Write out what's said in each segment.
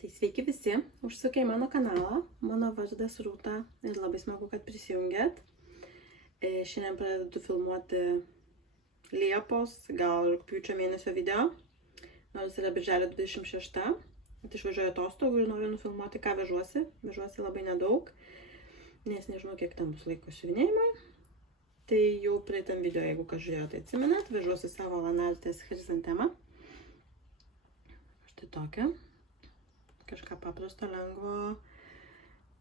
Tai sveiki visi, užsukę į mano kanalą, mano vardas Rūta ir labai smagu, kad prisijungėt. Šiandien pradedu filmuoti Liepos, gal rugpjūčio mėnesio video, nors yra birželio 26, bet išvažiuoju atostogų ir noriu nufilmuoti, ką vežuosi. Vežuosi labai nedaug, nes nežinau, kiek ten bus laiko siuvinėjimui. Tai jau praeitam video, jeigu ką žiūrėjote, atsimenat, vežuosi savo lanartės chrizantemą. Štai tokia. Kažką paprasto, lengvo,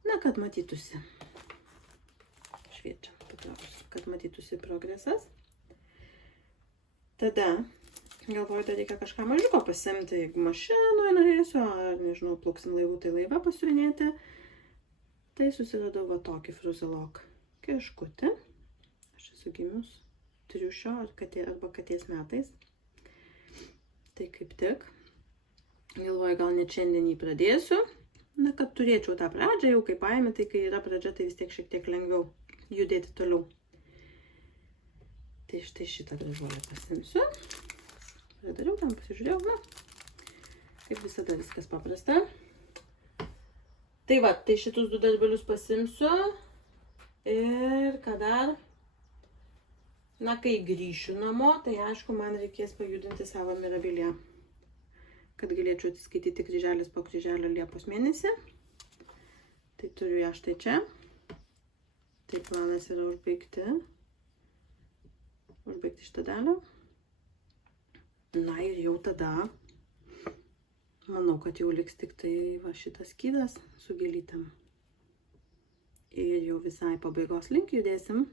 na, kad matytųsi. Šviečia, patrauksiu, kad matytųsi progresas. Tada galvoju, kad reikia kažką mažiuko pasiimti, jeigu mašinoje norėsiu, ar, nežinau, plauksim laivų, tai laivą pasiuvinėti. Tai susiradau va tokį Fruzelok kiškutį. Aš esu gimus triušio arba katės metais. Tai kaip tik. Galvoju, gal net šiandien jį pradėsiu. Na, kad turėčiau tą pradžią, jau kaip paėmė, tai kai yra pradžia, tai vis tiek šiek tiek lengviau judėti toliau. Tai štai šitą gražuolę pasimsiu. Pradariau tam, pasižiūrėjau, na, kaip visada viskas paprasta. Tai va, tai šitus du darbelius pasimsiu. Ir ką dar? Na, kai grįšiu namo, tai aišku, man reikės pajudinti savo mirabiliją, kad galėčiau atsiskaityti kryželis po kryželio Liepos mėnesį. Tai turiu ją štai čia. Tai planas yra užbaigti šitą dalį. Na ir jau tada, manau, kad jau liks tik tai va šitas skydas su gėlytėm. Ir jau visai pabaigos link judėsim.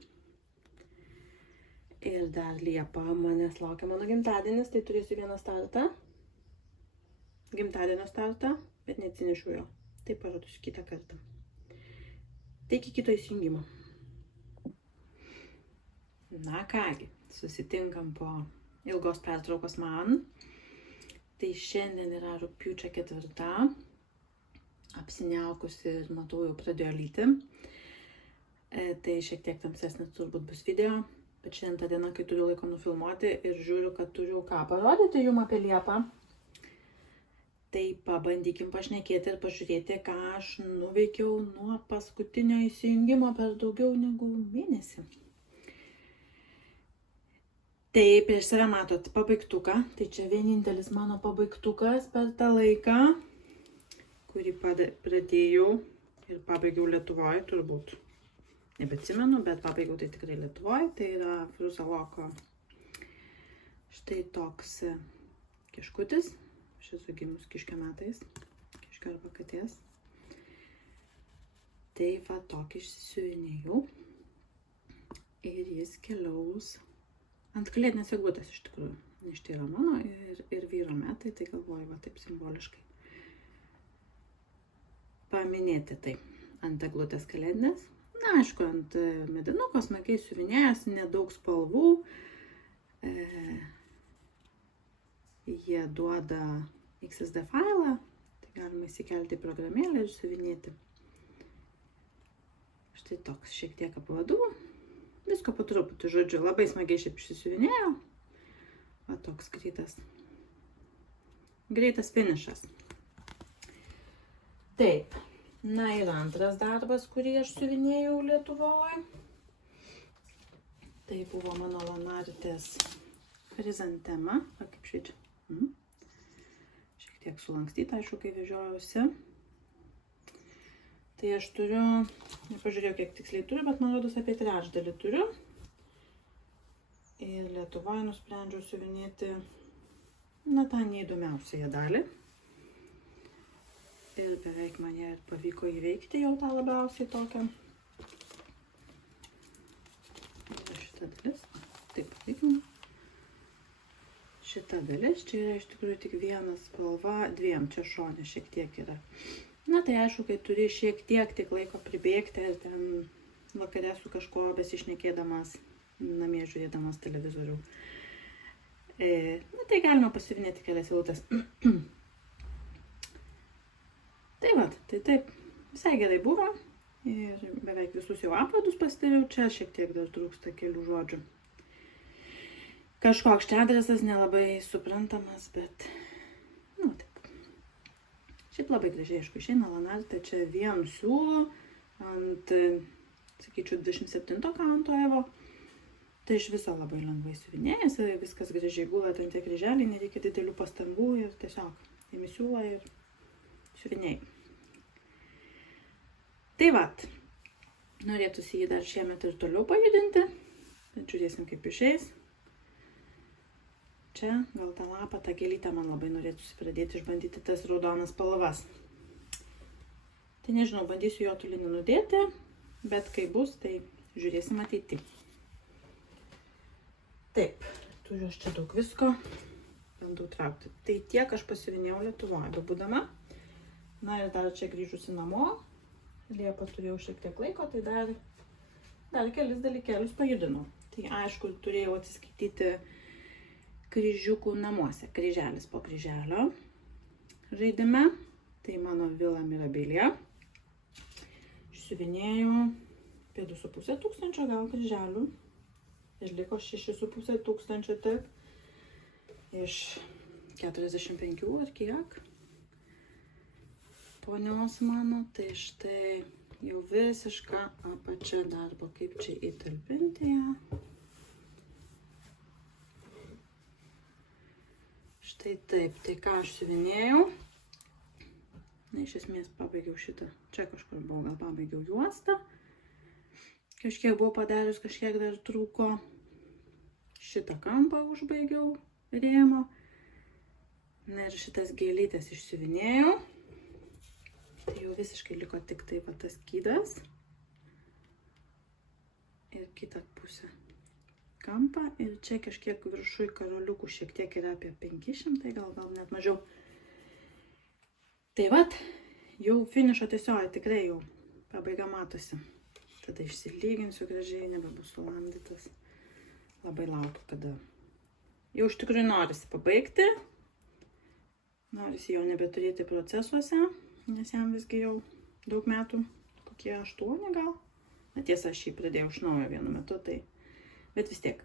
Ir dar Liepą manęs laukia mano gimtadienis, tai turėsiu vieną startą. Gimtadienio startą, bet neatsinešiu jo. Tai parodysiu kitą kartą. Tai iki kito įsijungimo. Na kągi, susitinkam po ilgos pertraukos man. Tai šiandien yra rugpjūčio 4. Apsiniaukusi ir matau, jau pradėjo lyti. Tai šiek tiek tamsesnis turbūt bus video. Bet šiandien ta diena, kai turiu laiko nufilmuoti ir žiūriu, kad turiu ką parodyti jum apie Liepą. Tai pabandykim pašnekėti ir pažiūrėti, ką aš nuveikiau nuo paskutinio įsijungimo per daugiau negu mėnesį. Tai prieš save matot pabaigtuką. Tai čia vienintelis mano pabaigtukas per tą laiką, kurį pradėjau ir pabaigiau Lietuvoje, turbūt. Nebeatsimenu, bet pabaigiau tai tikrai Lietuvoje. Tai yra Fruzeloko štai toks kiškutis. Aš esu gimus kiškio metais, kiškio arba katės. Tai va tokį išsisiuvinėjau. Ir jis keliaus ant kalėdinės eglutės iš tikrųjų. Nes tai yra mano ir vyro metai, tai galvoju va taip simboliškai paminėti tai ant eglutės kalėdinės. Na, aišku, ant medinuko smagiai siuvinėjęs, nedaug spalvų. Jie duoda XSD failą, tai galima įsikelti į programėlę ir siuvinėti. Štai toks šiek tiek apvadų. Visko po truputį, žodžiu, labai smagiai šiaip išsisiuvinėjau. Va toks greitas finišas. Taip, na ir antras darbas, kurį aš siuvinėjau Lietuvoje. Tai buvo mano lanartės chrizantema, va kaip šviečia. Šiek tiek sulankstyta, aišku, kai vežiojausi. Tai aš turiu, nepažiūrėjau, kiek tiksliai turiu, bet man rodos apie trečdalį turiu. Ir Lietuvoje nusprendžiau siuvinėti, na, tą neįdomiausią dalį. Ir beveik man ją pavyko įveikti jau tą labiausiai tokią. Šitą dalis, taip pavyko. Šita dalis, čia yra iš tikrųjų tik viena spalva, dviem čia šone šiek tiek yra. Na tai aišku, kai turi šiek tiek tik laiko pribėgti ir ten vakare su kažkuo besišnekėdamas, namie žiūrėdamas televizorių. Na tai galima pasiuvinėti kelias eilutes. Tai va, tai taip, visai gerai buvo ir beveik visus jau apvadus pasidariau, čia šiek tiek dar trūksta kelių žodžių. Kažkoks čia adresas nelabai suprantamas, bet, nu taip, Šiaip labai gražiai, aišku, išeina lanartė čia vienu siūlu ant, sakyčiau, 27 kanto evo. Tai iš viso labai lengvai siuvinėjasi, viskas gražiai gula, ten tie kryželiai, nereikia didelių pastangų ir tiesiog imi siūlą ir siuvinėjai. Tai vat, norėtųsi jį dar šiemet ir toliau pajudinti, bet žiūrėsim kaip išeis. Čia gal tą lapą, tą gėlytę man labai norėtųsi pradėti išbandyti tas raudonas spalvas. Tai nežinau, bandysiu jo toli nenudėti, bet kai bus, tai žiūrėsim ateity. Taip, turiu aš čia daug visko, bandau traukti. Tai tiek aš pasiuvinėjau Lietuvoje bebūdama. Na ir dar čia grįžusi namo, Liepą turėjau šiek tiek laiko, tai dar kelis dalykėlius pajudinau. Tai aišku, turėjau atsiskaityti kryžiukų namuose, kryželis po kryželio žaidime. Tai mano Vila Mirabilia. Išsiuvinėjau apie 2,5 tūkstančio gal kryželių. Ir liko 6,5 tūkstančio tik iš 45 ar kiek. Ponios mano, tai štai jau visiška apačia darbo, kaip čia įtalpinti ją. Štai taip, tai ką aš siuvinėjau. Na, iš esmės pabaigiau šitą, čia kažkur buvo, gal pabaigiau juostą. Kažkiek buvau padarius, kažkiek dar trūko. Šitą kampą užbaigiau rėmo. Na ir šitas gėlytės išsiuvinėjau. Tai jau visiškai liko tik tai va tas skydas. Ir kitą pusę kampą. Ir čia kažkiek viršui karoliukų šiek tiek yra apie 500, gal net mažiau. Tai vat, jau finišo tiesioji tikrai jau pabaiga matosi. Tada išsilyginsiu gražiai, nebebus sulamdytas. Labai laukiu, kada jau iš tikrųjų norisi pabaigti. Norisi jau nebeturėti procesuose, nes jam visgi jau daug metų, kokie 8 gal. Na tiesa, aš jį pradėjau iš naujo vienu metu, tai, bet vis tiek.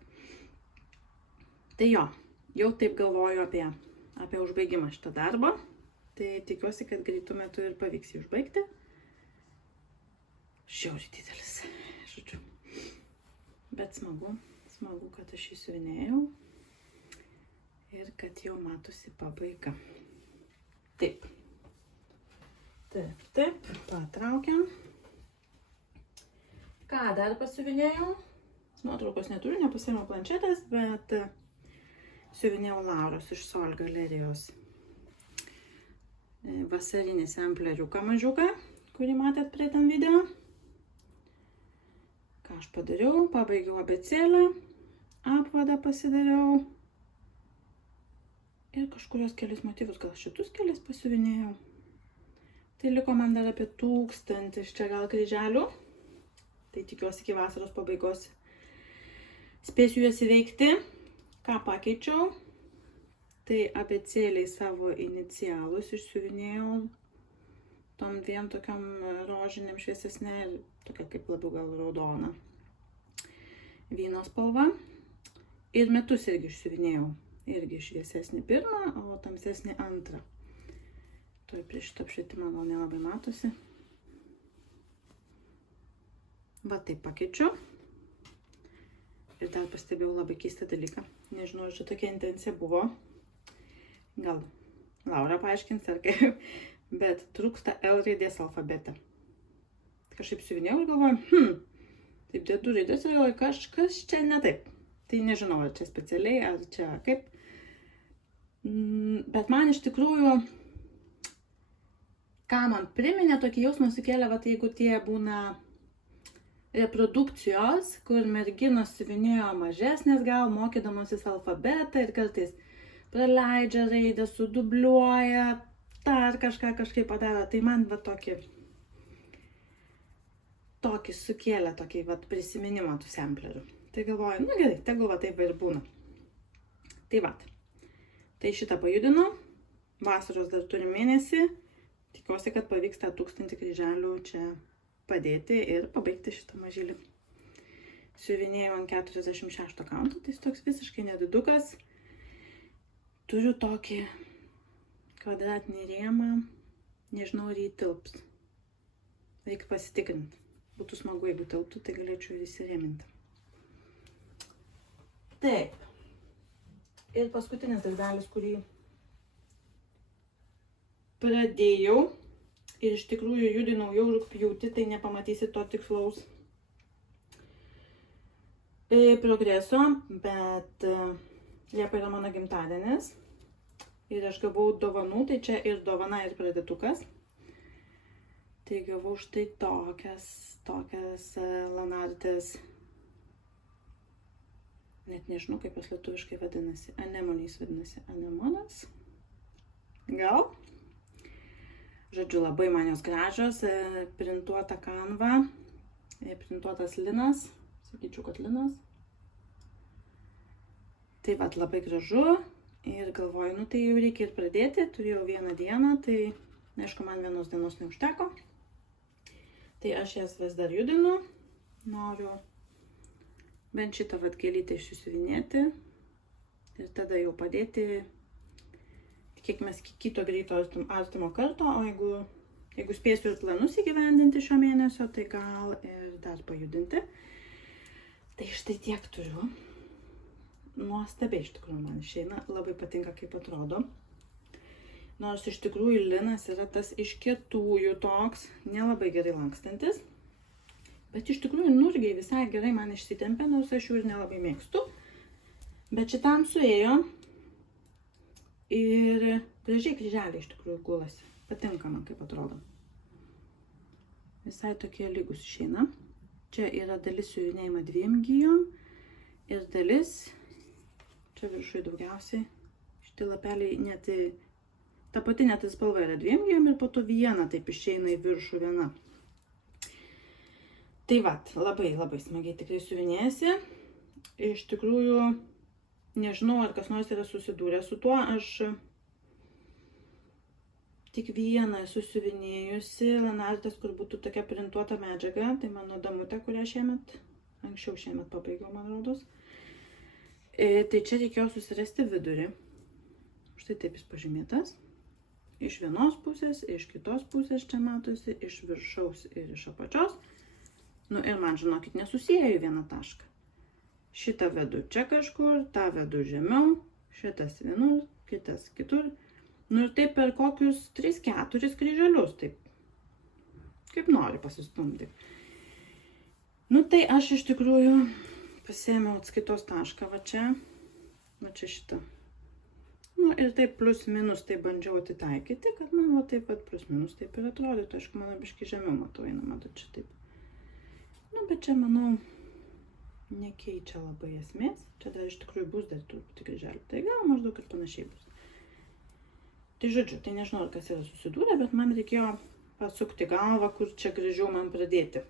Tai jo, jau taip galvoju apie užbaigimą šitą darbą. Tai tikiuosi, kad greitų metų ir pavyks jį užbaigti. Žiauriai didelis, žodžiu. Bet smagu, kad aš jį siuvinėjau ir kad jau matosi pabaiga. Taip, patraukiam. Ką dar pasiuvinėjau? Nuotraukos neturiu, nepasiėmiau planšetės, bet siuvinėjau Lauros iš Sol galerijos vasarinį sempleriuką mažiuką, kurį matėt prie ten video. Ką aš padariau? Pabaigiau abėcėlę, apvadą pasidariau ir kažkurios kelis motyvus, gal šitus kelis pasiuvinėjau. Tai liko man dar apie 1000 iš čia gal kryželių. Tai tikiuosi iki vasaros pabaigos spėsiu juos įveikti. Ką pakeičiau? Tai abėcėliai savo inicialus išsiuvinėjau tom dviem tokiam rožiniam šviesesnė ir tokia kaip labiau gal raudona vyno spalva. Ir metus irgi išsiuvinėjau. Irgi šviesesnį pirmą, o tamsesnį antrą. Tuoj prie šitą apšvietimą gal nelabai matosi. Va taip pakeičiu. Ir dar pastebėjau labai keistą dalyką. Nežinau, ar čia tokia intencija buvo. Gal Laura paaiškins ar kaip. Bet trūksta L raidės alfabete. Kažkaip siuvinėjau ir galvoju, taip dėdu raidės ir galvoju, kažkas čia ne taip. Tai nežinau, ar čia specialiai, ar čia kaip. Bet man iš tikrųjų, ką man priminė, tokį jausmą sukėlė, va, jeigu tie būna reprodukcijos, kur merginos siuvinėjo mažesnės gal, mokydamosis alfabetą ir kartais praleidžia raidę, sudubliuoja, dar kažką kažkaip padaro. Tai man va tokį sukėlė tokį va prisiminimą tų semplerių. Tai galvoju, nu gerai, tegul va taip ir būna. Tai va. Tai šitą pajudinu. Vasaros dar turi mėnesį. Tikiuosi, kad pavyks tą 1000 kryželių čia padėti ir pabaigti šitą mažylį. Siuvinėjau ant 46 kanto, tai jis toks visiškai nedidukas. Turiu tokį kvadratinį rėmą Nežinau, ar jį tilps. Reikia pasitikrinti. Būtų smagu, jeigu tilptų, tai galėčiau ir įsirėminti. Taip. Ir paskutinis darbelis, kurį pradėjau ir iš tikrųjų judinau jau rugpjūtį, tai nepamatysit to tikslaus progreso, bet Liepa yra mano gimtadienis ir aš gavau dovanų, tai čia ir dovana, ir pradėtukas. Tai gavau štai tokias Lanartės, net nežinau, kaip jos lietuviškai vadinasi, anemonės vadinasi, anemonas, gal. Žodžiu, labai man jos gražios, printuota kanva, printuotas linas, sakyčiau, kad linas. Tai vat labai gražu ir galvoju, nu tai jau reikia ir pradėti, turėjau vieną dieną, tai aišku, man vienos dienos neužteko. Tai aš jas vis dar judinu, noriu bent šitą vat gėlytę išsiuvinėti ir tada jau padėti, tikėkime, kito greito artimo karto, o jeigu spėsiu ir planus įgyvendinti šio mėnesio, tai gal ir dar pajudinti. Tai štai tiek turiu. Nuostabiai iš tikrųjų man išeina, labai patinka kaip atrodo. Nors iš tikrųjų linas yra tas iš kietųjų toks, nelabai gerai lankstantis. Bet iš tikrųjų nurgiai visai gerai man išsitempė, nors aš jų ir nelabai mėgstu. Bet šitam suėjo ir gražiai kryželiai iš tikrųjų gulasi. Patinka man kaip atrodo. Visai tokie lygus išeina. Čia yra dalis siuvinėjama 2 gijom ir dalis, čia viršui daugiausiai, šitie lapeliai net, ta pati net spalva yra 2 gijom ir po to viena taip išeina į viršų viena. Tai vat, labai smagiai tikrai siuvinėjasi. Iš tikrųjų, nežinau, ar kas nors yra susidūrę su tuo, aš tik vieną esu siuvinėjusi Lanartės, kur būtų tokia printuota medžiaga, tai mano damutė, kurią anksčiau šiemet pabaigiau, man rodos. Tai čia reikėjo susirasti vidurį. Štai taip jis pažymėtas. Iš vienos pusės, iš kitos pusės čia matosi, iš viršaus ir iš apačios. Nu ir man, žinokit, nesusiejo į vieną tašką. Šitą vedu čia kažkur, tą vedu žemiau, šitas vienur, kitas kitur. Nu ir taip per kokius 3-4 kryželius, taip kaip nori pasistumti. Nu tai aš iš tikrųjų pasėmiau atskaitos tašką va čia šitą. Nu ir taip plus minus tai bandžiau atitaikyti, kad man va taip pat plus minus taip ir atrodytų. Aišku, mano biškai žemiau matau, matot čia taip. Nu bet čia, manau, nekeičia labai esmės. Čia dar iš tikrųjų bus dar truputį kryželių. Tai gal maždaug ir panašiai bus. Tai žodžiu, tai nežinau, kas yra susidūrę, bet man reikėjo pasukti galvą, kur čia gražiau man pradėti.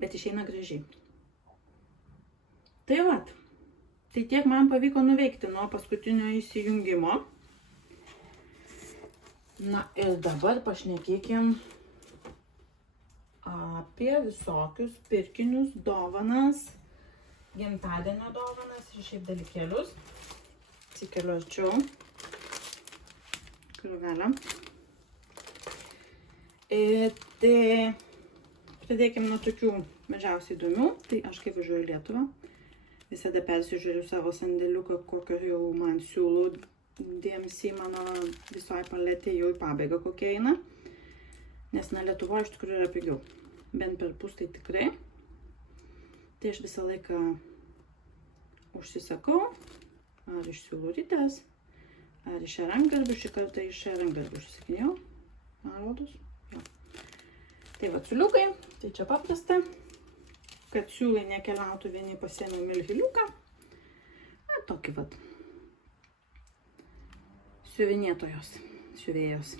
Bet išeina gražiai. Tai vat, tai tiek man pavyko nuveikti nuo paskutinio įsijungimo. Na ir dabar pašnekėkim apie visokius pirkinius, dovanas, gimtadienio dovanas ir šiaip dalykėlius. Atsikeliu arčiau. Krūvelę. Tai pradėkime nuo tokių mažiausiai įdomių. Tai aš kai važiuoju į Lietuvą, visada persižiūriu savo sandėliuką, kokio jau man siūlų DMC mano visoje paletė jau į pabaigą kokia eina. Nes Lietuvoje iš tikrųjų yra pigiau. Bent per pus tai tikrai. Tai aš visą laiką užsisakau, ar iš siūlų rytės, ar iš rankdarbių. Šį kartą iš rankdarbių užsisakinėjau. Man rodos. Jo. Tai va siūliukai, tai čia paprasta. Kad siūlai nekeliautų, vieni pasiėmiau milhiliuką. Tokį vat. Siuvinėtojos, siuvėjos.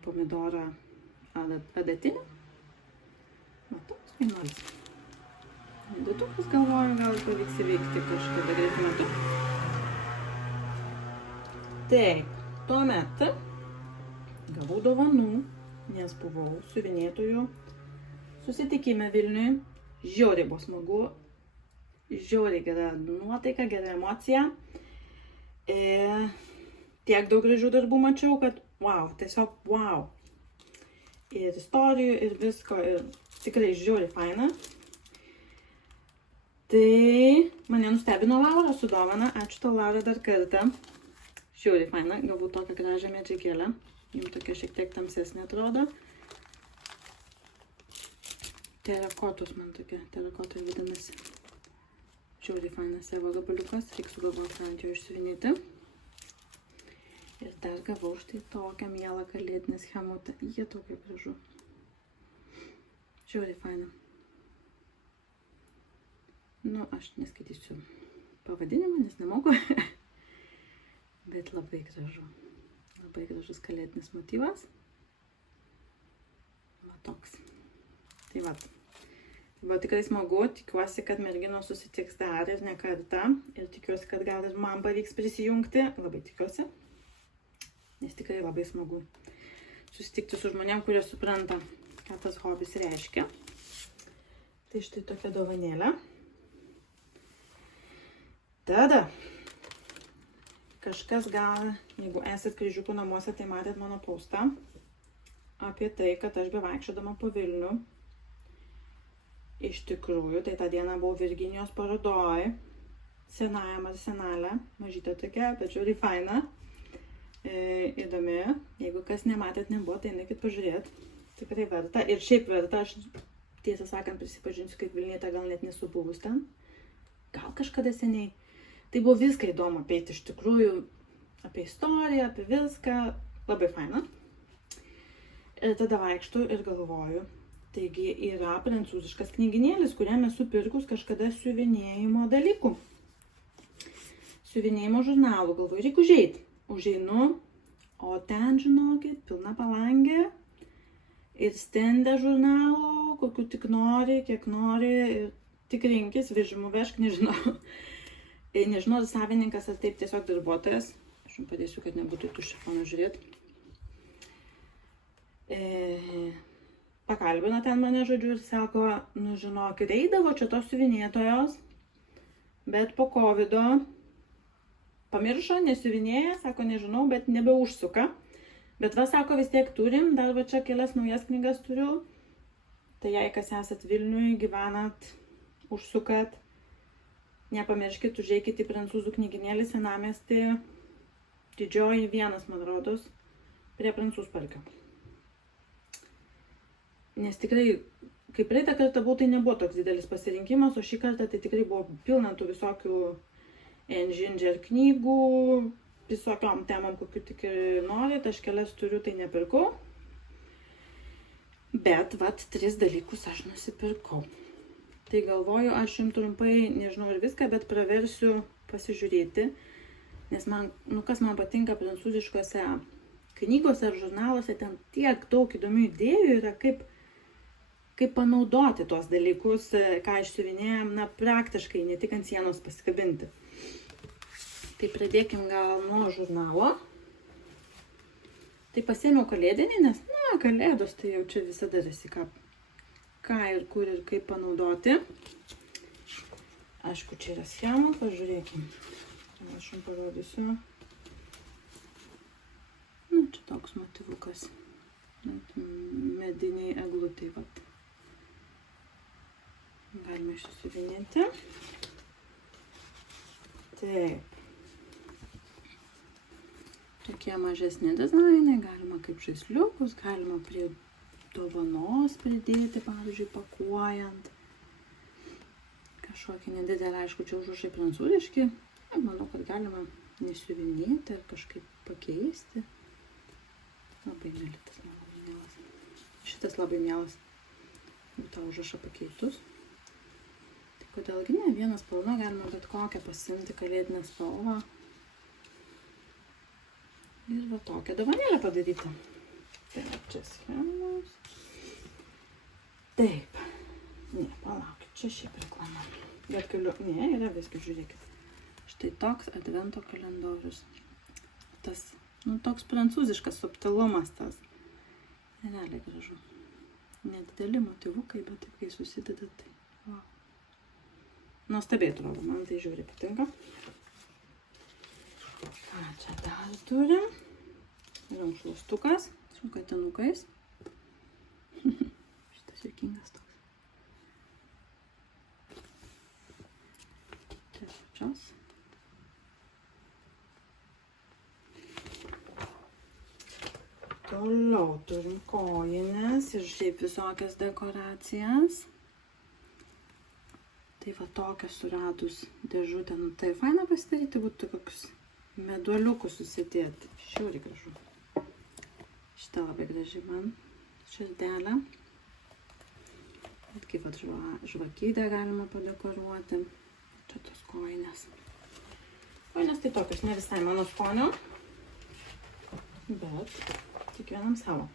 Pomidorą adatinį. Toks vienuolis. Dutukas galvoju, gal pavyks įveikti kažkada greitų metų. Taip, tuomet gavau dovanų, nes buvau siuvinėtojų susitikime Vilniui. Žiauriai buvo smagu, žiauriai gera nuotaika, gera emocija. tiek daug gražių darbų mačiau, kad wow, tiesiog wow. Ir istorijų, ir visko, ir tikrai žiūri faina. Tai mane nustebino Laura su dovana. Ačiū tau, Laura, dar kartą. Žiūri faina, galbūt tokią gražią medžiagėlę. Jums tokia šiek tiek tamsesnė atrodo. Terakotus man tokia, terakotai vadinasi. Žiūri fainas savo gabaliukas, reikia sugalvoti, ant jo išsiuvinėti. Ir dar gavau štai tokią mielą kalėdinę schemutę. Jie tokia gražu. Žiūri faina. Nu, aš neskaitysiu pavadinimą, nes nemoku. Bet labai gražu. Labai gražus kalėdinis motyvas. Va toks. Tai va. Buvo tikrai smagu. Tikiuosi, kad merginos susitiks dar ir ne kartą. Ir tikiuosi, kad gal ir man pavyks prisijungti. Labai tikiuosi. Nes tikrai labai smagu susitikti su žmonėm, kurie supranta, ką tas hobis reiškia. Tai štai tokia dovanėlė. Tada, kažkas gal, jeigu esat kryžiukų namuose, tai matėt mano postą apie tai, kad aš bevaikščiodama po Vilnių. Iš tikrųjų, tai tą dieną buvau Virginijos parodoj, senajam ar senelė, mažytė tokia, bet žiūri faina. Įdomi, jeigu kas nematėt, nebuvo, tai eikit pažiūrėt. Tikrai verta. Ir šiaip verta, aš tiesą sakant prisipažinsiu, kaip Vilnietė gal net nesu buvus ten. Gal kažkada seniai. Tai buvo viską įdomu apeiti iš tikrųjų, apie istoriją, apie viską. Labai faina. Ir tada vaikštu ir galvoju. Taigi yra prancūziškas knyginėlis, kuriam esu pirkus kažkada siuvinėjimo dalykų. Siuvinėjimo žurnalų. Galvoju, reikia užeiti. Užeinu, o ten, žinokit, pilna palangė ir stende žurnalų, kokių tik nori, kiek nori, ir tik rinkis, vežimų vežk, nežinau. Nežinau, ar savininkas, ar taip tiesiog darbuotojas. Aš jums padėsiu, kad nebūtų tuščia foną žiūrėti. Pakalbino ten mane, žodžiu, ir sako, nu žinokit, eidavo čia tos siuvinėtojos, bet po covido pamiršo, nesiuvinėja, sako, nežinau, bet nebeužsuka. Bet va, sako, vis tiek turim, dar va čia kelias naujas knygas turiu. Tai jei kas esat Vilniui, gyvenat, užsukat, nepamirškit, užeikit į prancūzų knyginėlį Senamiestį, Didžioji 1, man rodos, prie Prancūzparkio. Nes tikrai, kai praeitą kartą buvau, tai nebuvo toks didelis pasirinkimas, o šį kartą tai tikrai buvo pilna tų visokių Ginger knygų, visokiom temom, kokių tik norit, aš kelias turiu, tai nepirkau. Bet, vat, 3 dalykus aš nusipirkau. Tai galvoju, aš jums trumpai, nežinau ir viską, bet praversiu pasižiūrėti. Nes man, kas man patinka prancūziškose knygose ar žurnaluose, ten tiek daug įdomių idėjų yra, kaip panaudoti tuos dalykus, ką išsiuvinėjom, praktiškai, ne tik ant sienos pasikabinti. Tai pradėkim gal nuo žurnalo. Tai pasėmiau kalėdinį, nes, kalėdos tai jau čia visada rasi ką ir kur ir kaip panaudoti. Aišku, čia yra schema, pažiūrėkim. Aš jums parodysiu. Čia toks motyvukas. Mediniai eglutei, vat. Galime išsiuvinėti. Taip. Tokie mažesni dizainai, galima kaip žaisliukus, galima prie dovanos pridėti, pavyzdžiui, pakuojant. Kažkokį nedidelį, aišku, čia užrašai prancūziški. Manau, kad galima nesiuvinėti ar kažkaip pakeisti. Labai mėlytas, man labai mielas. Šitas labai mielas, tą užrašą pakeitus. Tai kodėlgi ne, vieną spalvą galima bet kokią pasimti kalėdinę spalvą. Ir va tokią dovanėlę padaryti. Taip, čia schemos. Taip. Ne, palaukit, čia šiaip reklama. Bet galiu, ne, yra viskas, žiūrėkit. Štai toks advento kalendorius. Tas, toks prancūziškas subtilumas tas. Realiai gražu. Nedideli motyvukai, bet taip, kai susideda, tai wow. Nuostabiai atrodo, man tai žiūri patinka. Ką čia dar turim? Rankšluostukas su katinukais. Šitas juokingas toks. Tiesiučios. Toliau turim kojines ir šiaip visokias dekoracijas. Tai va tokią suradus dėžutę, nu tai faina pasidaryti, būtų kokius meduoliukus susidėti. Šiauriai gražu. Šitą labai graži man širdelę. Bet kaip žvakydę galima padekoruoti. Čia tos kojinės. Kojinės tai tokios, ne visai mano skonio, bet kiekvienam savo.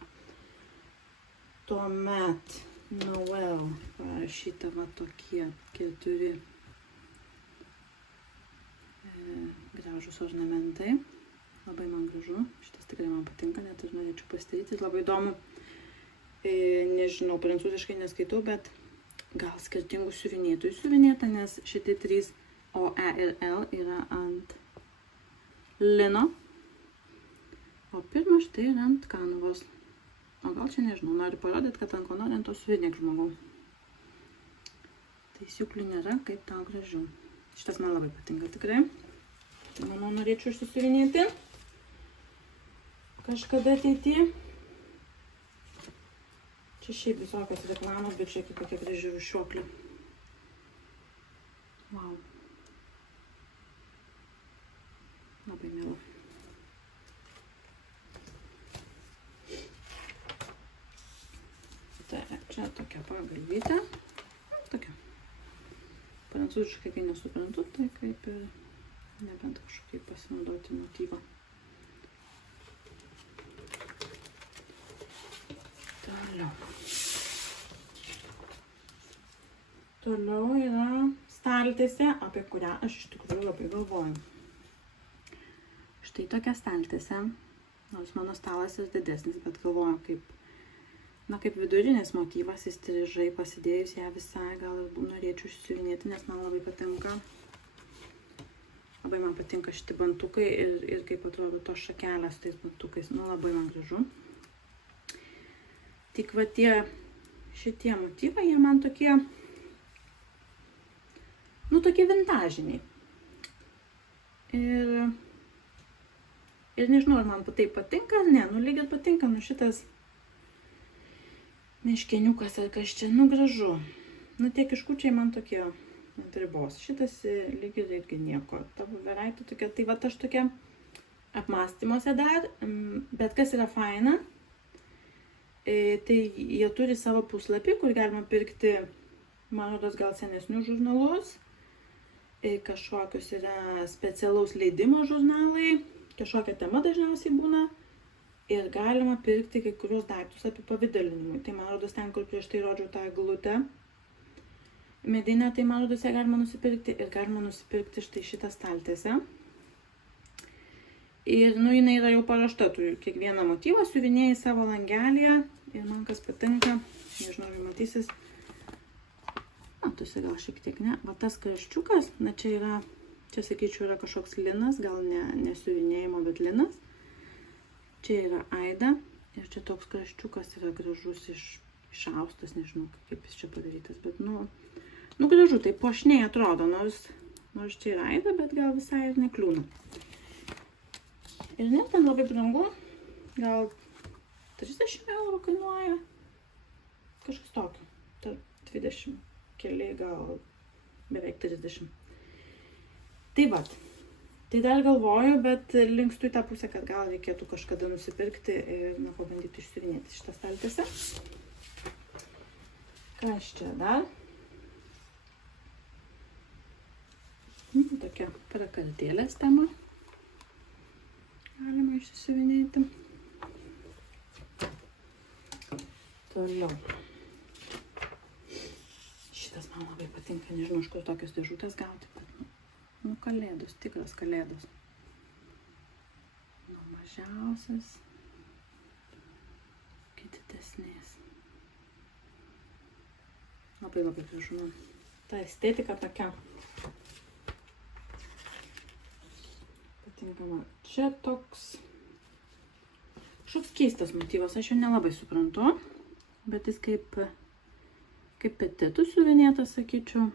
Tuomet Noel parašyta va tokie 4 gražus ornamentai. Labai man gražu. Šitas tikrai man patinka, net ir norėčiau pasidaryti. Labai įdomu. Nežinau, prancūziškai neskaitau, bet gal skirtingų siuvinėtojų siuvinėta, nes šitie 3 O, E ir L yra ant lino. O pirmas štai yra ant kanvos. O gal čia nežinau, noriu parodyti, kad ant ko nori, ant to siuvinėk žmogau. Taisyklių nėra, kaip tau gražiau. Šitas man labai patinka tikrai. Tai manau, norėčiau išsisiuvinėti kažkada ateityje. Čia šiaip visokios reklamos, bet čia kokia graži rūšiuoklė. Wow. Labai miela. Čia tokia pagalvytė. Tokia. Prancūziškai, kai nesuprantu, tai kaip ir nebent kažkaip pasinaudoti motyvą. Toliau yra staltiesė, apie kurią aš iš tikrųjų labai galvoju. Štai tokia staltiesė. Nors mano stalas ir didesnis, bet galvoju kaip vidurinis motyvas įstrižai, pasidėjus ją visai, gal ir norėčiau išsiuvinėti, nes man labai patinka. Labai man patinka šitie bantukai ir kaip atrodo tos šakelės su tais bantukais. Nu, labai man gražu. Tik va šitie motyvai, jie man tokie, tokie vintažiniai. Ir nežinau, ar man tai patinka, ar ne, lyg ir patinka, šitas meškeniukas ar kas čia, gražu. Tie kiškučiai man tokie ant ribos. Šitas lyg ir irgi nieko. Ta voveraitė tokia, tai va aš tokia apmąstymuose dar, bet kas yra faina, tai jie turi savo puslapį, kur galima pirkti, man rodos, gal senesnius žurnalus, kažkokius yra specialaus leidimo žurnalai, kažkokia tema dažniausiai būna. Ir galima pirkti kai kurios daiktus apipavidalinimui. Tai man rodos ten, kur prieš tai rodžiau tą eglutę medinę, tai man rodos ją galima nusipirkti. Ir galima nusipirkti štai šitą staltiesę. Ir jinai yra jau paruošta, turiu kiekvieną motyvą, siuvinėjai savo langelėje. Ir man kas patinka, nežinau, ar matysis. Matosi gal šiek tiek, ne? Va tas kraščiukas, čia sakyčiau, yra kažkoks linas, gal ne siuvinėjimo, bet linas. Čia yra aida ir čia toks kraščiukas yra gražus išaustas, nežinau kaip jis čia padarytas, bet gražu, tai puošniai atrodo, nors čia yra aida, bet gal visai ir nekliūna. Ir net ten labai brangu, gal 30 € kainuoja, kažkas tokio, tarp 20 keli, gal beveik 30. Tai vat. Tai dar galvoju, bet linkstu į tą pusę, kad gal reikėtų kažkada nusipirkti ir pabandyti išsiuvinėti šitą staltiesę. Kas čia dar? Tokia prakartėlės tema. Galima išsiuvinėti. Toliau. Šitas man labai patinka, nežinau, iš kur tokios dėžutės gauti, bet kalėdos, tikras kalėdos. Nuo mažiausias iki didesnės. Labai gražu man. Ta estetika tokia. patinka man. Čia toks kažkoks keistas motyvas, aš jo nelabai suprantu, bet jis kaip petitų siuvinėtas, sakyčiau.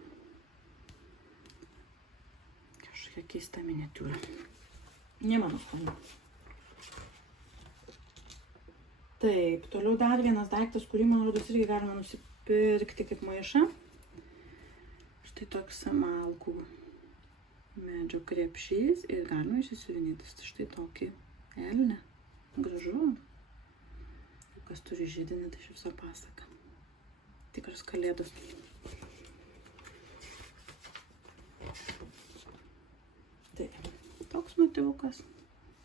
Kažkokia keista miniatiūra. Ne mano skonio. Taip, toliau dar vienas daiktas, kurį, man rodos, irgi galima nusipirkti kaip maišą. Štai toks malkų medžio krepšys ir galima išsisiuvinėtis štai tokį elnę. Gražu. Kas turi židinį, tai iš viso pasaka. Tikras kalėdos. Tai, toks motyvukas.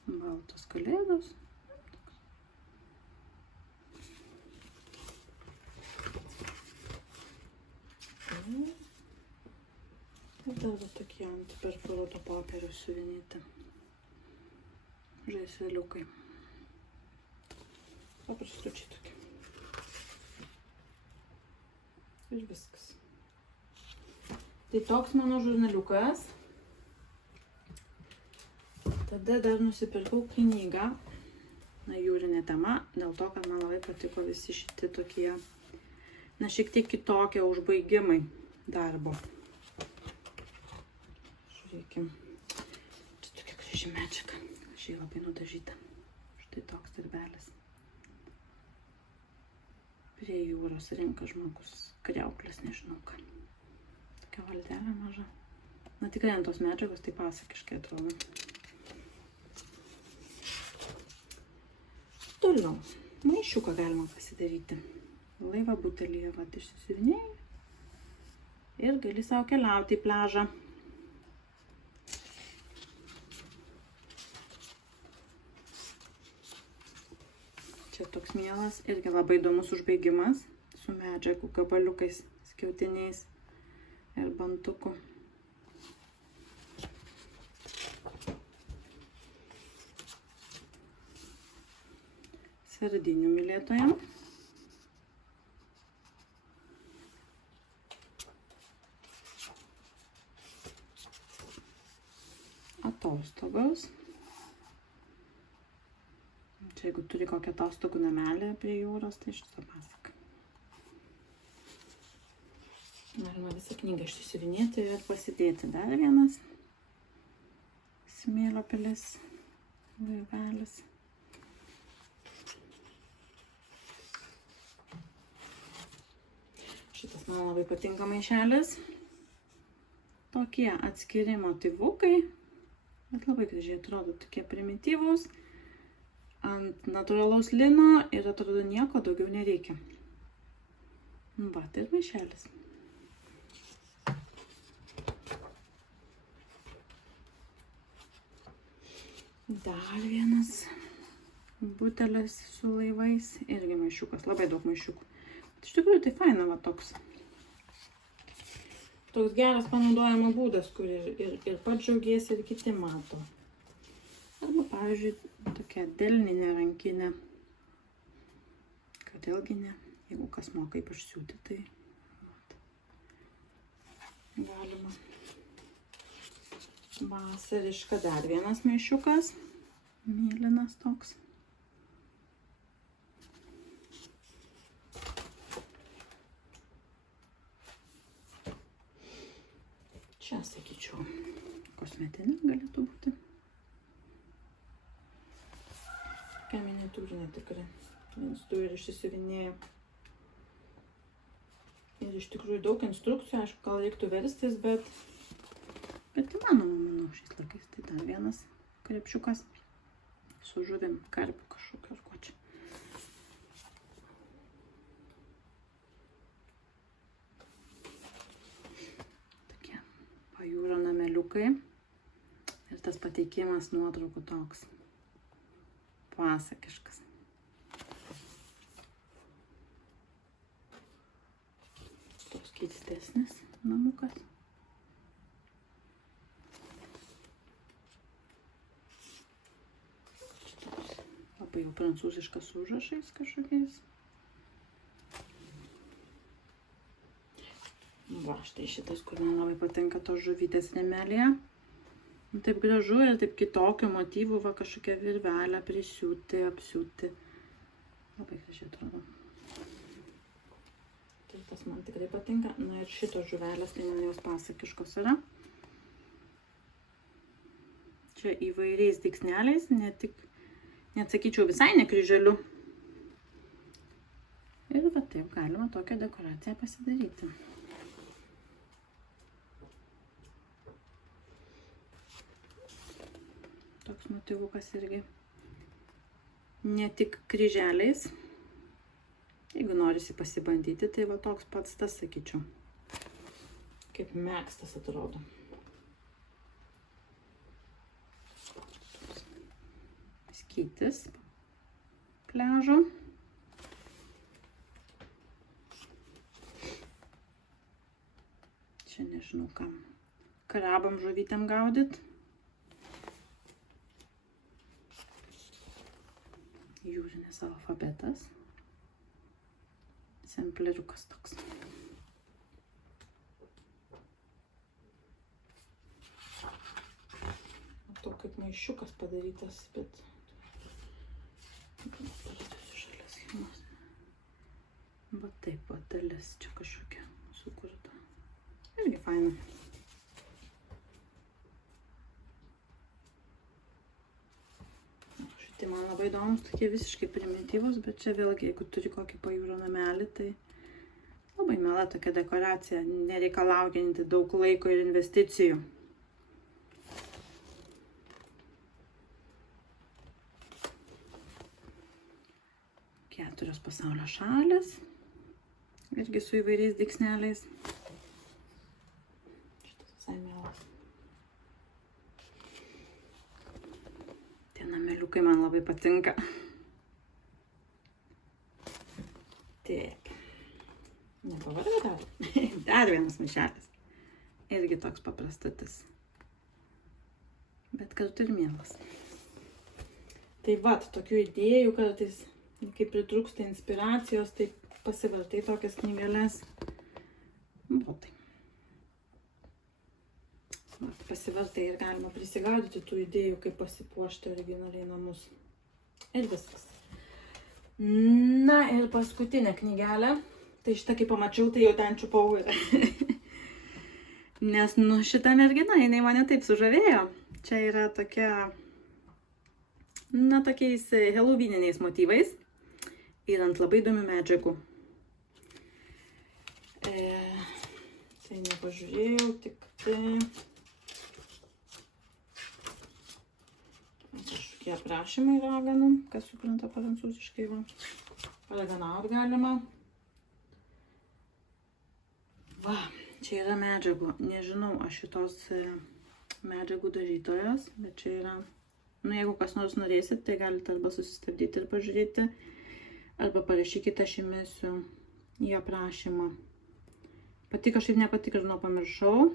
Baltos kalėdos. Ir dar tokie ant perforuoto popierio siuvinėti žaisliukai. Paprastučiai tokie. Ir viskas. Tai toks mano žurnaliukas. Tada dar nusipirkau knygą. Jūrinė tema, dėl to, kad man labai patiko visi šitie tokie, šiek tiek kitokie užbaigimai darbo. Žiūrėkim. Čia tokia graži medžiaga. Gražiai labai nudažyta. Štai toks darbelis. Prie jūros renka žmogus kriauklės, nežinau ką. Tokia valdelė maža. Na tikrai ant tos medžiagos tai pasakiškai atrodo. Toliau. Maišiuką galima pasidaryti. Laivą butelyje išsisiuvinėjai. Ir gali savo keliauti į pliažą. Čia toks mielas, irgi labai įdomus užbaigimas su medžiagų gabaliukais, skiautiniais ir bantuku. Sardinių mylėtojam. Atostogos. Čia jeigu turi kokią atostogų namelį prie jūros, tai šitą pasaka. Galima visą knygą išsisiuvinėti ir pasidėti. Dar vienas smėlio pilis laivelis. Šitas man labai patinka maišelis. Tokie atskiri motyvukai, bet labai gražiai atrodo, tokie primityvūs. Ant natūralaus lino ir atrodo nieko daugiau nereikia. Va, tai ir maišelis. Dar vienas butelis su laivais. Irgi maišiukas, labai daug maišiukų. Bet iš tikrųjų tai faina va toks. Toks geras panaudojimo būdas, kur ir pats džiaugiesi, ir kiti mato. Arba, pavyzdžiui, tokia delninė rankinė. Kodėlgi ne? Jeigu kas moka ypač siūti, tai galima. Vasariška dar vienas maišiukas. Mėlynas toks. Čia, sakyčiau, kosmetinė galėtų būti. Tokia miniatūrinė tikrai. Viens du ir išsisiuvinėja. Ir iš tikrųjų daug instrukcijų, aišku, gal reiktų verstis, bet įmanoma, manau, šiais laikais. Tai dar vienas krepšiukas su žuvim, karpiu kažkokiu ar ko čia. Tokie pajūro nameliukai. Ir tas pateikimas nuotraukų toks pasakiškas. Toks keistesnis namukas. Toks labai jau prancūziškas užrašais kažkokiais. Va, štai šitas, kur man labai patinka tos žuvytės rėmelėje. Taip gražu ir taip kitokio motyvų, va kažkokia virvelė prisiūti, apsiūti. Labai gražiai atrodo. Tai tas man tikrai patinka. Na ir šitos žuvelės, tai man jos pasakiškos yra. Čia įvairiais dygsneliais, net sakyčiau visai ne kryželiu. Ir va taip galima tokią dekoraciją pasidaryti. Toks motyvukas irgi. Ne tik kryželiais. Jeigu norisi pasibandyti, tai va toks pats tas, sakyčiau. Kaip megztas atrodo. Skytis pliažo. Čia nežinau kam. Krabam žuvytėm gaudyt. Jūrinis alfabetas. Sempleriukas toks. To kaip maišiukas padarytas, bet... Parodysiu šalia schemos. Va taip, va dalis čia kažkokia sukurta. Irgi faina. Šitie man labai įdomus, tokie visiškai primityvus, bet čia vėlgi, jeigu turi kokį pajūro namelį, tai labai miela tokia dekoracija, nereikalaujanti daug laiko ir investicijų. Keturios pasaulio šalys, irgi su įvairiais dygsneliais. Šitas visai mielas. Tie nameliukai man labai patinka. Taip. Nepavargau dar. Dar vienas maišelis. Irgi toks paprastutis. Bet kartu ir mielas. Tai va, tokių idėjų kartais, kai pritrūksta inspiracijos, tai pasivartai tokias knygeles. Botai. Pasivartai ir galima prisigaudyti tų idėjų, kaip pasipuošti originaliai namus. Ir viskas. Na ir paskutinė knygelė. Tai šitą, kai pamačiau, tai jau ten čiupau ir. Nes, šita mergina, jinai mane taip sužavėjo. Čia yra tokia, tokiais helovininiais motyvais. Ir ant labai įdomių medžiagų. Tai nepažiūrėjau, tik tai... Kažkokie aprašymai raganų, kas supranta prancūziškai, va. Raganaut galima. Va, čia yra medžiagų. Nežinau, aš šitos medžiagų dažytojos, bet čia yra... jeigu kas nors norėsit, tai galite arba susistabdyti ir pažiūrėti, arba parašykite, aš įmesiu į aprašymą. Pati kažkaip nepatikrinau, pamiršau,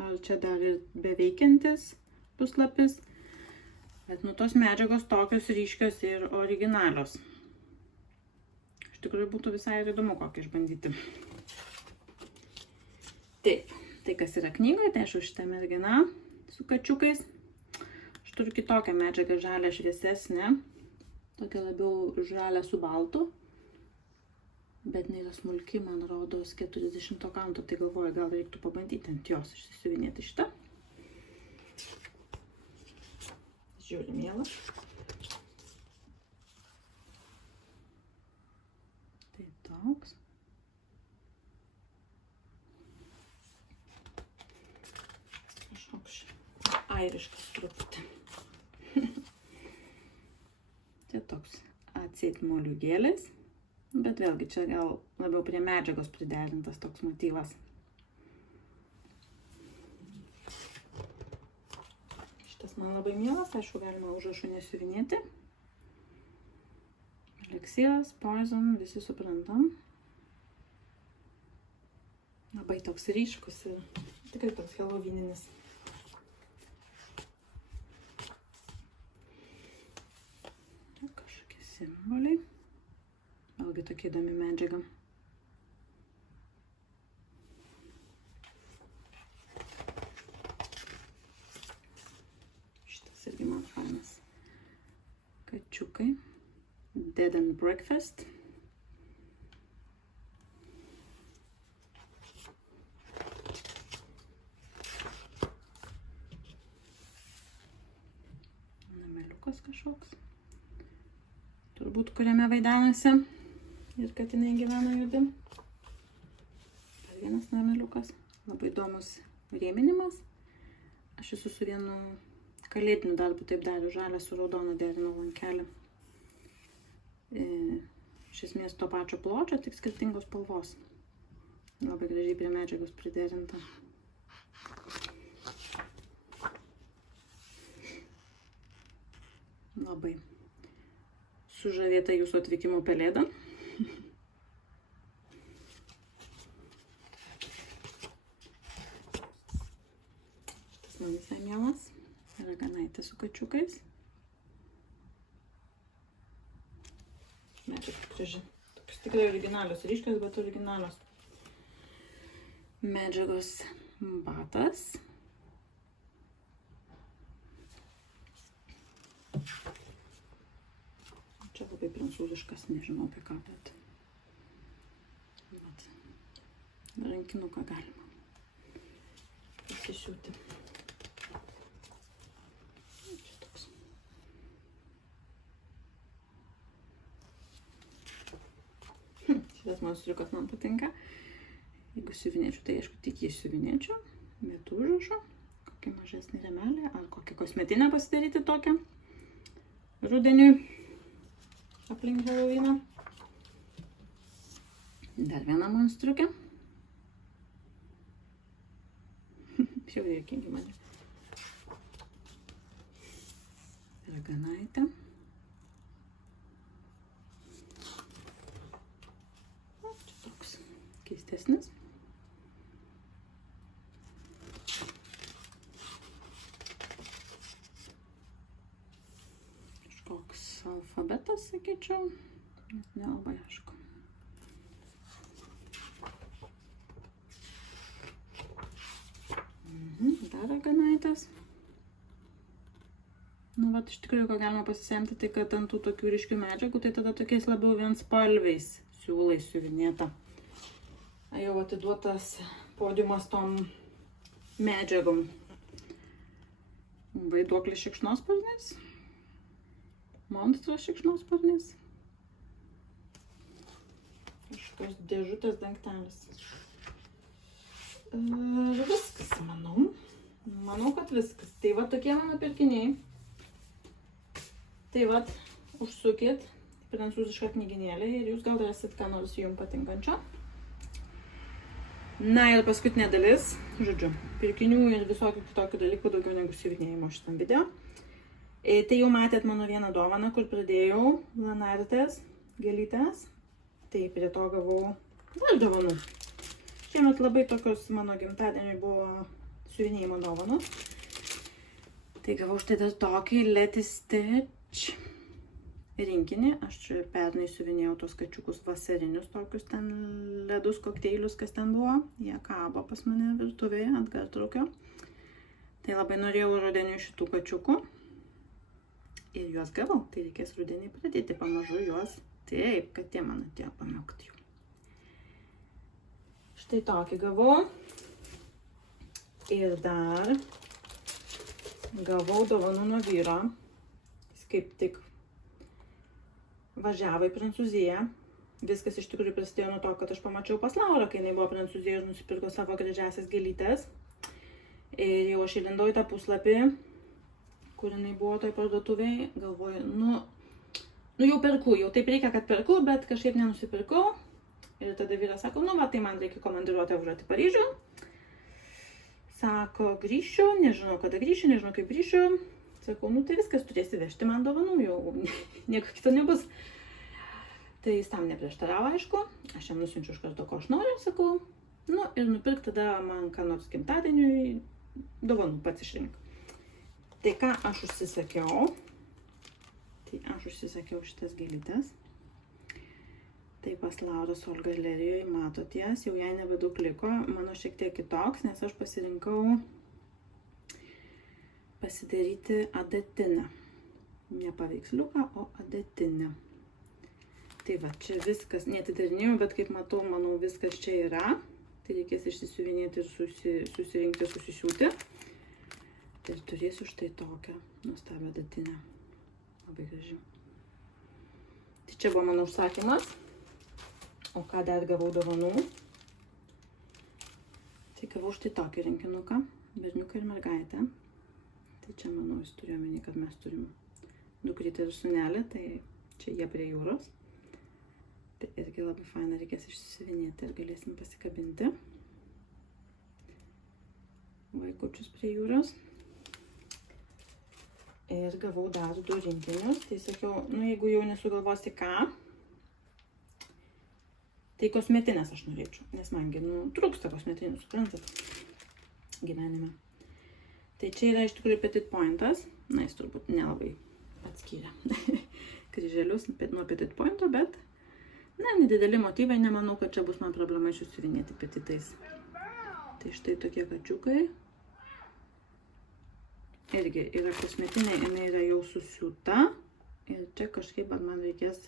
ar čia dar ir beveikiantis puslapis. Bet tos medžiagos tokios ryškios ir originalios. Iš tikrųjų būtų visai įdomu kokį išbandyti. Taip, tai kas yra knygoje, tai aš šitą merginą su kačiukais. Aš turiu kitokią medžiagą, žalią šviesesnę. Tokia labiau žalia su baltu. Bet jinai yra smulki, man rodos 40 kanto, tai galvoju, gal reiktų pabandyti ant jos išsisiuvinėti šitą. Žiūri, mielas. Tai toks. Kažkoks airiškas truputį. Čia toks atseit moliūgėlis. Bet vėlgi čia gal labiau prie medžiagos priderintas toks motyvas. Šitas man labai mielas, aišku, galima užrašų nesiuvinėti. Elixieras, Poison, visi suprantam. Labai toks ryškus ir tikrai toks helovininis. Kažkokie simboliai. Vėlgi tokia įdomi medžiaga. Dead and Breakfast. Nameliukas kažkoks. Turbūt kuriame vaidenasi. Ir kad jinai gyvena judi. Dar vienas nameliukas. Labai įdomus rėminimas. Aš esu su vienu kalėdiniu darbu taip dariau, žalią su raudonu derinau lankelį. Iš esmės to pačio pločio, tik skirtingos spalvos. Labai gražiai prie medžiagos priderinta. Labai sužavėta jūsų atvykimo pelėda. Šitas man visai mielas. Raganaitė su kačiukais. Medžiaga graži. Tokios tikrai originalios, ryškios, bet originalios. Medžiagos batas. Čia labai prancūziškas, nežinau apie ką, bet rankinuką galima pasisiūti. Šitas monstriukas man patinka. Jeigu siuvinėčiau, tai aišku tik jį siuvinėčiau, bet užrašo, kokį mažesnį rėmelį ar kokią kosmetinę pasidaryti tokią rudeniui aplink Halloweeną. Dar vieną monstriukę. Šiauriai juokingi mane. Raganaitė. Keistesnis. Kažkoks alfabetas, sakyčiau, net nelabai aišku. Dar raganaitės. Nu, vat iš tikrųjų, ko galima pasisemti, tai kad ant tų tokių ryškių medžiagų, tai tada tokiais labiau vienspalviais siūlais siuvinėta. Jau atiduotas podiumas tom medžiagom. Vaiduoklis šikšnosparnis. Monstras šikšnosparnis. Kažkokios dėžutės dangtelis. Viskas, manau. Manau, kad viskas. Tai va tokie mano pirkiniai. Tai va, užsukit prancūzišką knyginėlį ir jūs gal rasit ką nors jums patinkančio. Na ir paskutinė dalis, žodžiu, pirkinių ir visokių kitokių dalykų daugiau negu siuvinėjimo šitam video. Tai jau matėt mano vieną dovaną, kur pradėjau lanartės, gėlytės. Tai prie to gavau dar dovanų. Šiemet labai tokios mano gimtadieniui buvo siuvinėjimo dovanos. Tai gavau štai dar tokį Let It Stitch rinkinį. Aš pernai siuvinėjau tos kačiukus vasarinius, tokius ten ledus, kokteilius, kas ten buvo. Jie kabo pas mane virtuvėje ant gartraukio. Tai labai norėjau rudeniui šitų kačiukų. Ir juos gavau. Tai reikės rudenį pradėti pamažu juos. Taip, kad tie man atėjo pamiaukti jų. Štai tokį gavau. Ir dar gavau dovanų nuo vyro. Jis kaip tik važiavo į Prancūziją. Viskas iš tikrųjų prasidėjo nuo to, kad aš pamačiau pas Laurą, kai jinai buvo Prancūzijoje ir nusipirko savo gražiasias gėlytes. Ir jau aš įlindau į tą puslapį, kur jinai buvo toj parduotuvėje. Galvoju, nu jau perku, jau taip reikia, kad perku, bet kažkaip nenusipirkau. Ir tada vyras sako, nu va, tai man reikia komandiruotę važiuoti į Paryžių. Sako, grįšiu, nežinau kada grįšiu, nežinau kaip grįšiu. Sakau, nu tai viskas, turėsi vežti man dovanų, jau nieko kito nebus. Tai jis tam neprieštaravo, aišku. Aš jam nusiunčiu iš karto, ko aš noriu, sakau. Nu ir nupirk tada man ką nors gimtadieniui dovanų, pats išrink. Tai ką aš užsisakiau? Tai aš užsisakiau šitas gėlytes. Tai pas Laurą Sol galerijoje, matot jas, jau jai nebedaug liko. Mano šiek tiek kitoks, nes aš pasirinkau pasidaryti adatinę. Ne paveiksliuką, o adatinę. Tai va, čia viskas neatidarinėjau, bet kaip matau, manau, viskas čia yra. Tai reikės išsisiuvinėti ir susirinkti, susisiūti. Ir turėsiu štai tokią nuostabią datinę. Labai graži. Tai čia buvo mano užsakymas. O ką dar gavau dovanų? Tai gavau štai tokį rinkinuką. Berniuką ir mergaitę. Tai čia, manau, jis turiu omeny, kad mes turim dukrytę ir sūnelį. Tai čia jie prie jūros. Tai irgi labai faina, reikės išsiuvinėti ir galėsim pasikabinti. Vaikučius prie jūros. Ir gavau dar 2 rinkinius. Tai sakiau, jeigu jau nesugalvosi ką, tai kosmetinės aš norėčiau, nes mangi, trūksta kosmetinių, suprantat, gyvenime. Tai čia yra iš tikrųjų Petit Pointas, jis turbūt nelabai atskyrė kryželius nuo Petit Pointo, bet, nedideli motyvai, nemanau, kad čia bus man problema išsiuvinėti petitais. Tai štai tokie kačiukai. Irgi yra kosmetinė, jinai yra jau susiūta ir čia kažkaip man reikės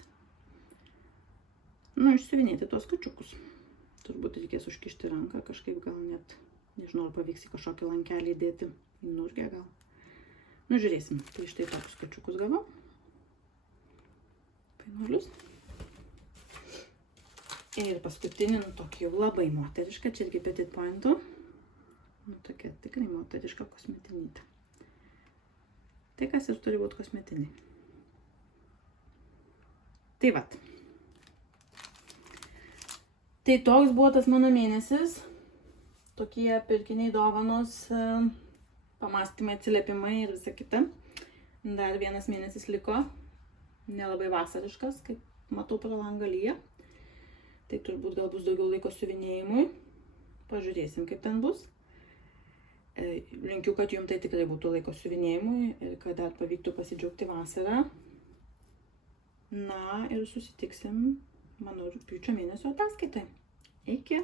išsiuvinėti tuos kačiukus. Turbūt reikės užkišti ranką, kažkaip gal net, nežinau, ar pavyks į kažkokį lankelį įdėti, į nurgę gal. Žiūrėsim. Tai štai tokius kačiukus gavau. Painolius. Ir paskutinį, tokį jau labai moterišką, čia irgi Petit Pointų. Tokia tikrai moteriška kosmetinytė. Tai kas ir turi būti kosmetiniai. Tai vat. Tai toks buvo tas mano mėnesis, tokie pirkiniai, dovanos, pamąstymai, atsiliepimai ir visa kita. Dar vienas mėnesis liko, nelabai vasariškas, kaip matau pro langą lyja. Tai turbūt gal bus daugiau laiko siuvinėjimui. Pažiūrėsim, kaip ten bus. Linkiu, kad jums tai tikrai būtų laiko siuvinėjimui ir kad dar pavyktų pasidžiaugti vasarą. Ir susitiksim, manau, rugpjūčio mėnesio ataskaitai. Iki.